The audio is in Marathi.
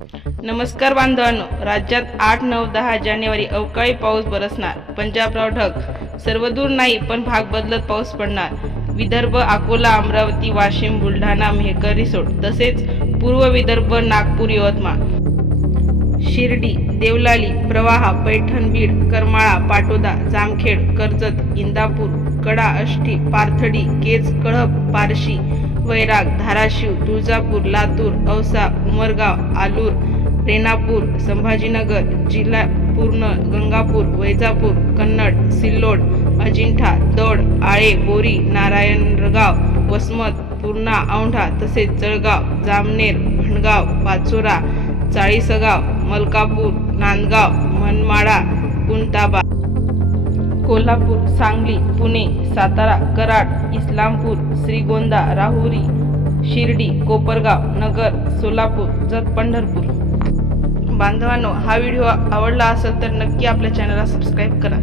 नमस्कार बांधवांनो राज्यात आठ नऊ दहा जानेवारी अवकाळी पाऊस बरसणार. पंजाबराव ढग सर्वदूर नाही पण भाग बदलत पाऊस पडणार. विदर्भ अकोला अमरावती वाशिम बुलढाणा मेहकर रिसोड तसेच पूर्व विदर्भ नागपूर यवतमाळ. शिर्डी देवलाली प्रवाहा पैठण बीड करमाळा पाटोदा जामखेड कर्जत इंदापूर कडा अष्टी पारथडी केज कळप पारशी वैराग धाराशिव तुळजापूर लातूर औसा उमरगाव आलूर रेणापूर संभाजीनगर जिल्हा पूर्ण गंगापूर वैजापूर कन्नड सिल्लोड अजिंठा दौड आळे बोरी नारायणगाव वसमत पूर्णा औंढा तसेच जळगाव जामनेर भणगाव पाचोरा चाळीसगाव मलकापूर नांदगाव मनमाडा कुंताबा कोल्हापूर सांगली पुणे सातारा कराड इस्लामपूर श्रीगोंदा राहुरी शिर्डी कोपरगाव नगर सोलापूर जत पंढरपूर. बांधवांनो हा व्हिडिओ आवडला असेल तर नक्की आपल्या चॅनलला सबस्क्राईब करा.